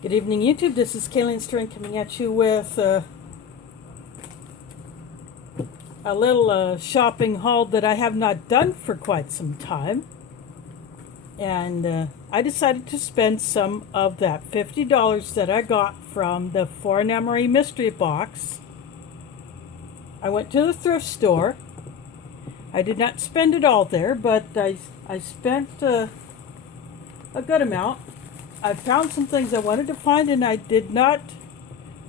Good evening, YouTube. This is Kayleen String coming at you with a little shopping haul that I have not done for quite some time. And I decided to spend some of that $50 that I got from the Foreign Emery mystery box. I went to the thrift store. I did not spend it all there, but I spent a good amount. I found some things I wanted to find, and I did not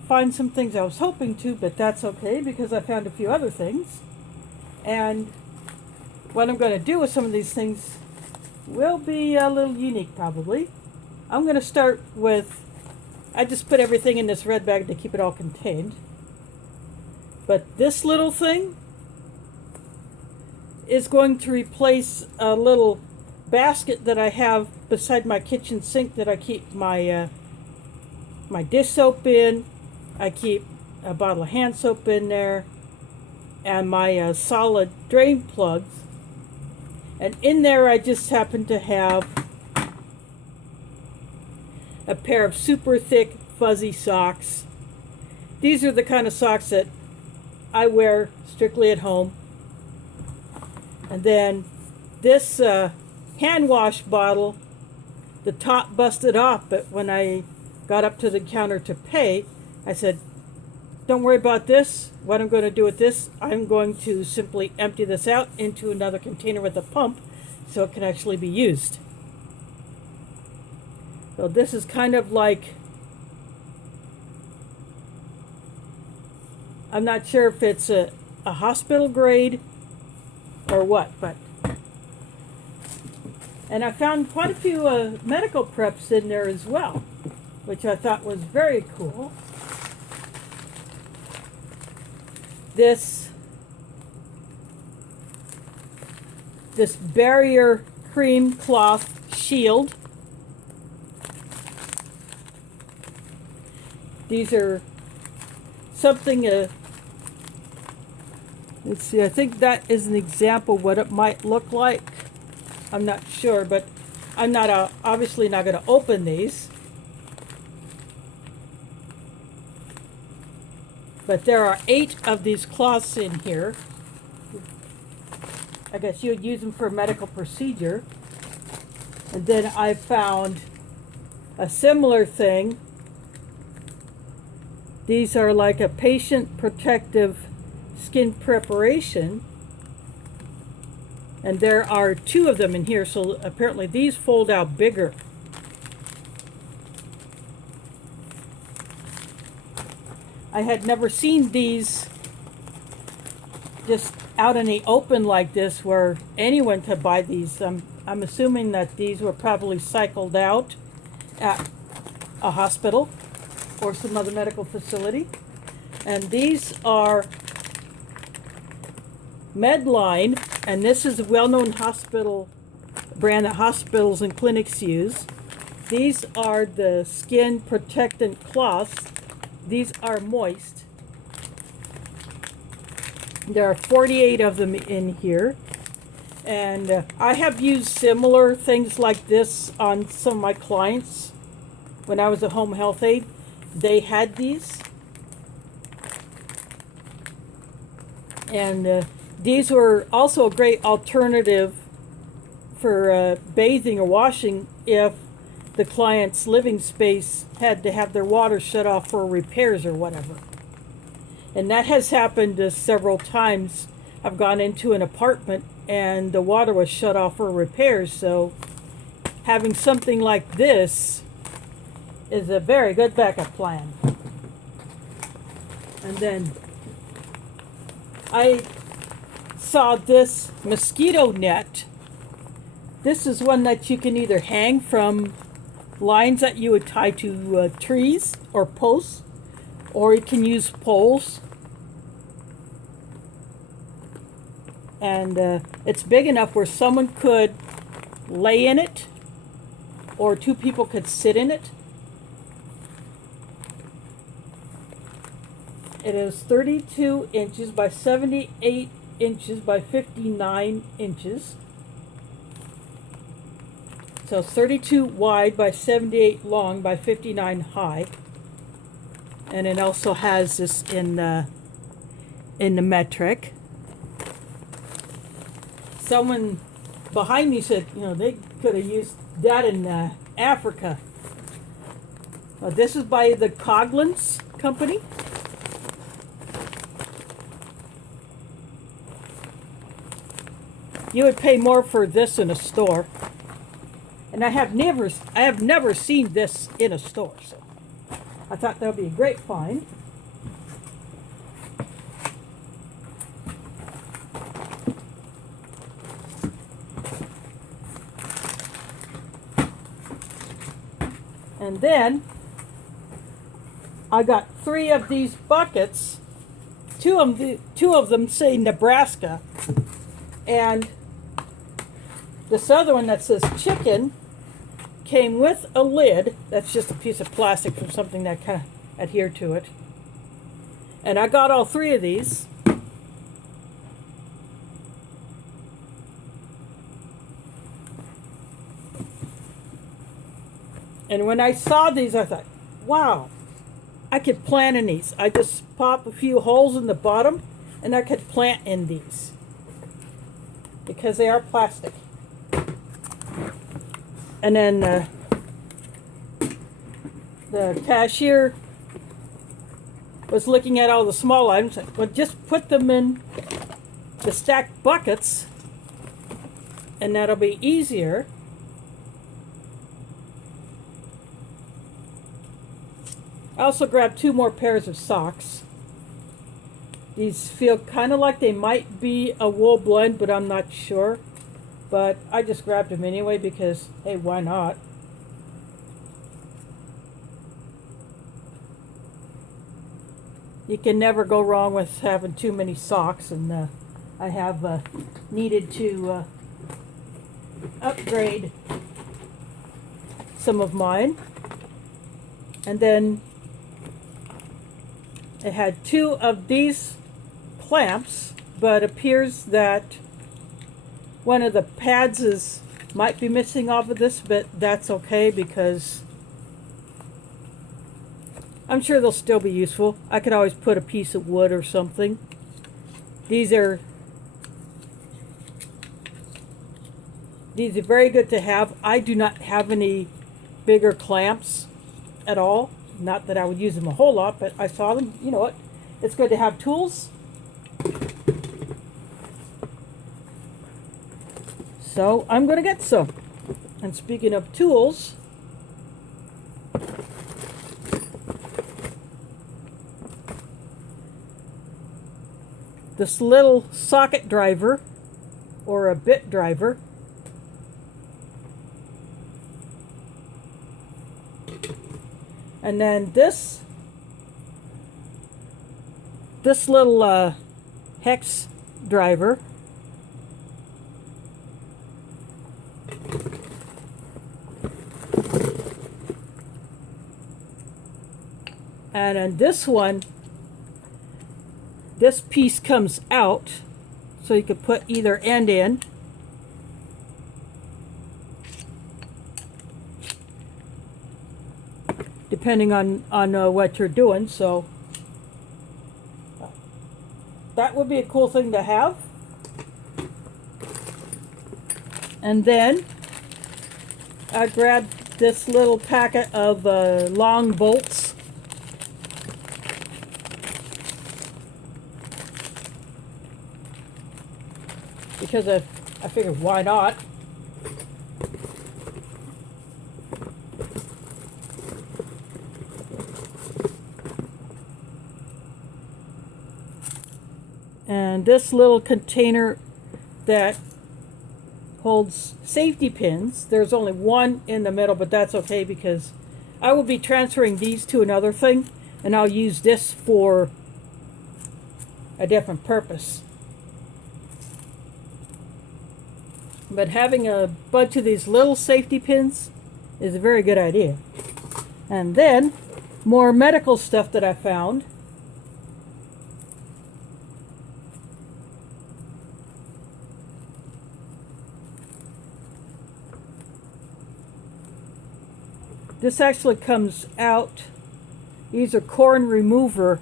find some things I was hoping to, but that's okay because I found a few other things. And what I'm going to do with some of these things will be a little unique probably. I'm going to start with, I just put everything in this red bag to keep it all contained. But this little thing is going to replace a little basket that I have beside my kitchen sink that I keep my my dish soap in. I keep a bottle of hand soap in there and my solid drain plugs. And in there I just happen to have a pair of super thick fuzzy socks. These are the kind of socks that I wear strictly at home. And then this hand wash bottle, the top busted off, but when I got up to the counter to pay, I said, don't worry about this. What I'm going to do with this, I'm going to simply empty this out into another container with a pump so it can actually be used. So this is kind of like, I'm not sure if it's a hospital grade or what, but and I found quite a few medical preps in there as well, which I thought was very cool. This barrier cream cloth shield. These are something, let's see, I think that is an example what it might look like. I'm not sure, but I'm not obviously not going to open these. But there are 8 of these cloths in here. I guess you would use them for a medical procedure. And then I found a similar thing. These are like a patient protective skin preparation. And there are 2 of them in here, so apparently these fold out bigger. I had never seen these just out in the open like this where anyone could buy these. I'm assuming that these were probably cycled out at a hospital or some other medical facility. And these are Medline, and this is a well-known hospital brand that hospitals and clinics use. These are the skin protectant cloths. These are moist. There are 48 of them in here. And I have used similar things like this on some of my clients. When I was a home health aide, they had these. And these were also a great alternative for bathing or washing if the client's living space had to have their water shut off for repairs or whatever. And that has happened several times. I've gone into an apartment and the water was shut off for repairs, so having something like this is a very good backup plan. And then I saw this mosquito net. This is one that you can either hang from lines that you would tie to trees or posts, or you can use poles. And it's big enough where someone could lay in it or 2 people could sit in it. It is 32 inches by 78 inches by 59 inches. So it's 32 wide by 78 long by 59 high. And it also has this in the metric. Someone behind me said, you know, they could have used that in Africa. This is by the Coghlan's company. You would pay more for this in a store. And I have never seen this in a store, so I thought that would be a great find. And then I got 3 of these buckets. Two of them say Nebraska, and this other one that says chicken came with a lid. That's just a piece of plastic from something that kind of adhered to it. And I got all 3 of these. And when I saw these, I thought, wow, I could plant in these. I just pop a few holes in the bottom, and I could plant in these because they are plastic. And then the cashier was looking at all the small items. Well, just put them in the stacked buckets, and that'll be easier. I also grabbed 2 more pairs of socks. These feel kind of like they might be a wool blend, but I'm not sure. But I just grabbed them anyway because, hey, why not? You can never go wrong with having too many socks, and I have needed to upgrade some of mine. And then it had 2 of these clamps, but appears that one of the pads might be missing off of this, but that's okay because I'm sure they'll still be useful. I could always put a piece of wood or something. These are very good to have. I do not have any bigger clamps at all. Not that I would use them a whole lot, but I saw them. You know what? It's good to have tools. So I'm going to get some. And speaking of tools, this little socket driver or a bit driver and then this little hex driver. And then this one, this piece comes out, so you could put either end in. Depending on what you're doing, so that would be a cool thing to have. And then I grabbed this little packet of long bolts. Because I figured, why not? And this little container that holds safety pins, there's only one in the middle, but that's okay because I will be transferring these to another thing, and I'll use this for a different purpose. But having a bunch of these little safety pins is a very good idea. And then more medical stuff that I found. this actually comes out. These are corn remover.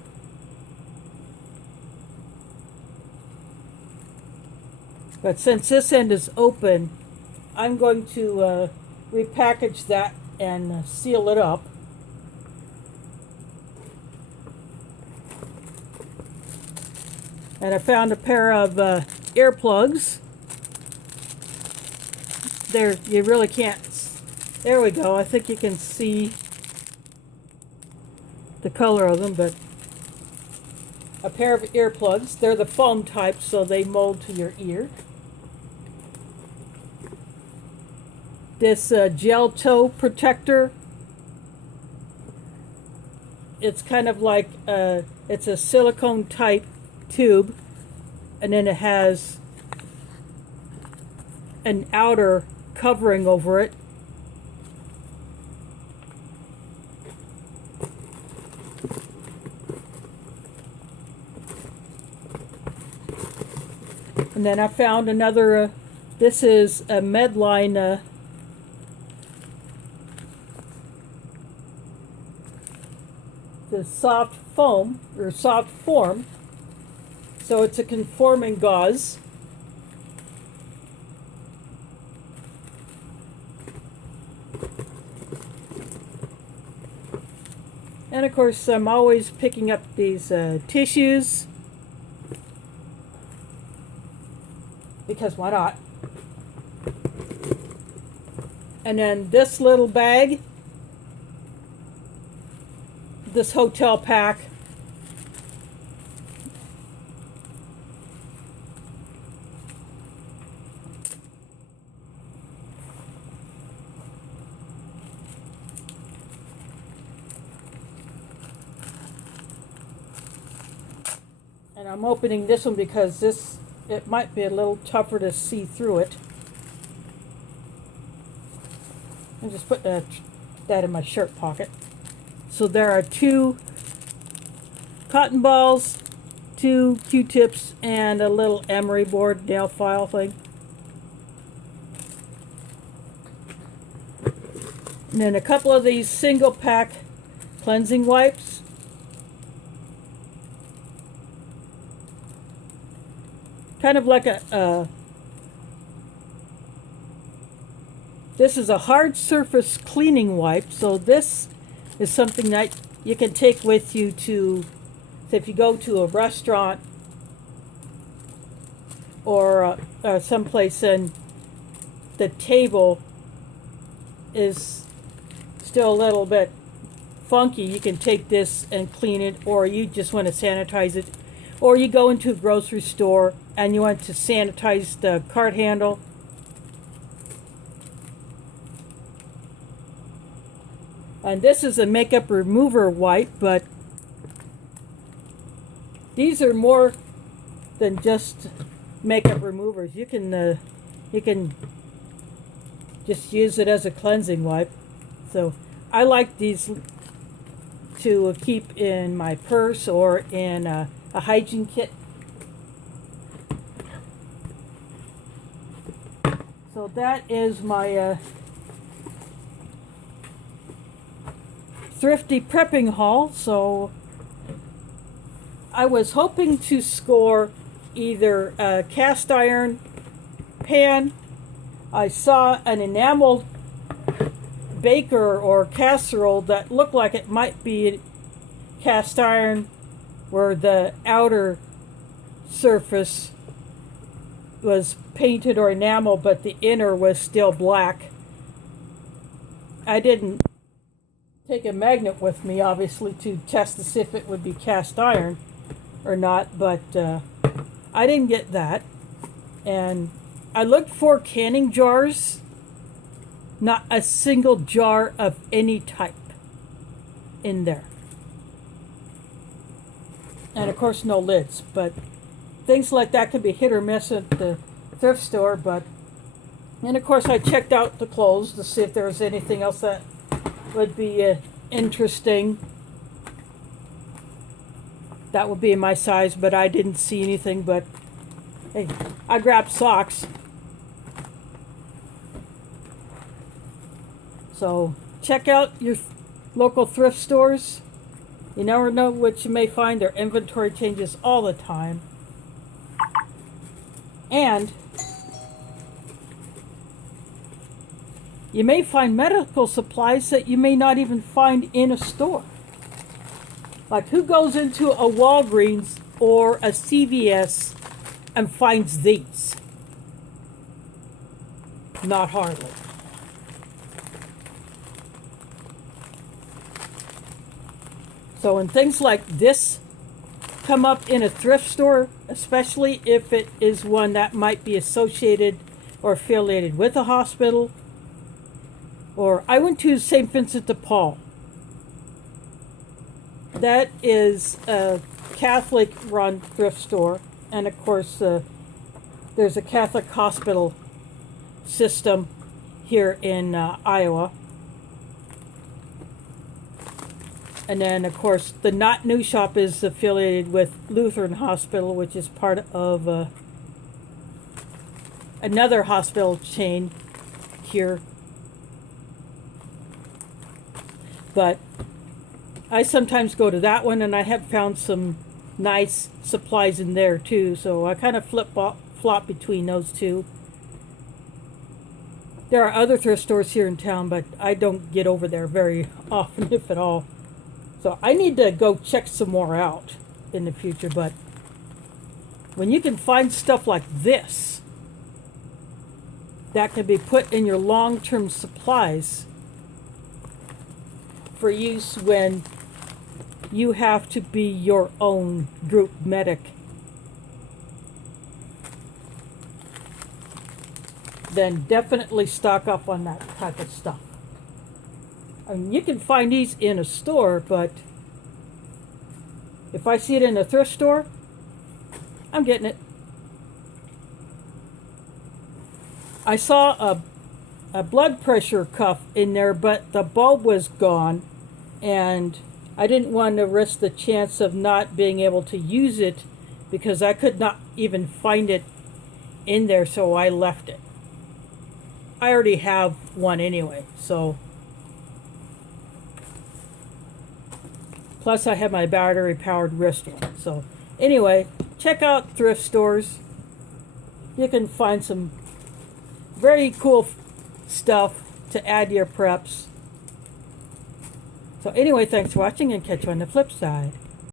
But since this end is open, I'm going to repackage that and seal it up. And I found a pair of earplugs. There, you really can't. There we go. I think you can see the color of them, but a pair of earplugs. They're the foam type, so they mold to your ear. This gel toe protector. It's kind of like it's a silicone type tube, and then it has an outer covering over it. And then I found another, this is a Medline the soft foam, or soft form. So it's a conforming gauze. And of course, I'm always picking up these tissues, because why not? And then this little bag, this hotel pack. And I'm opening this one because it might be a little tougher to see through it. I just put that in my shirt pocket. So there are 2 cotton balls, 2 Q-tips, and a little emery board nail file thing. And then a couple of these single pack cleansing wipes. Kind of like this is a hard surface cleaning wipe, so this is something that you can take with you to, if you go to a restaurant or someplace and the table is still a little bit funky, you can take this and clean it, or you just want to sanitize it, or you go into a grocery store and you want to sanitize the cart handle. And this is a makeup remover wipe, but these are more than just makeup removers. You can just use it as a cleansing wipe. So I like these to keep in my purse or in a hygiene kit. So that is my Thrifty prepping haul. So I was hoping to score either a cast iron pan. I saw an enameled baker or casserole that looked like it might be cast iron, where the outer surface was painted or enamel, but the inner was still black. I didn't take a magnet with me, obviously, to test to see if it would be cast iron or not, but I didn't get that. And I looked for canning jars, not a single jar of any type in there. And of course no lids, but things like that could be hit or miss at the thrift store. But, and of course I checked out the clothes to see if there was anything else that would be interesting. That would be in my size, but I didn't see anything. But hey, I grabbed socks. So check out your local thrift stores. You never know what you may find. Their inventory changes all the time. And you may find medical supplies that you may not even find in a store. Like, who goes into a Walgreens or a CVS and finds these? Not hardly. So when things like this come up in a thrift store, especially if it is one that might be associated or affiliated with a hospital, or I went to St. Vincent de Paul. That is a Catholic-run thrift store, and of course there's a Catholic hospital system here in Iowa. And then, of course, the Not New Shop is affiliated with Lutheran Hospital, which is part of another hospital chain here. But I sometimes go to that one, and I have found some nice supplies in there too. So I kind of flop between those two. There are other thrift stores here in town, but I don't get over there very often, if at all. So I need to go check some more out in the future. But when you can find stuff like this that can be put in your long-term supplies for use when you have to be your own group medic, then definitely stock up on that type of stuff. I mean, you can find these in a store, but if I see it in a thrift store, I'm getting it. I saw a blood pressure cuff in there, but the bulb was gone, and I didn't want to risk the chance of not being able to use it because I could not even find it in there, so I left it. I already have one anyway, so plus I have my battery powered wrist one. So anyway, check out thrift stores. You can find some very cool stuff to add to your preps. So anyway, thanks for watching, and catch you on the flip side.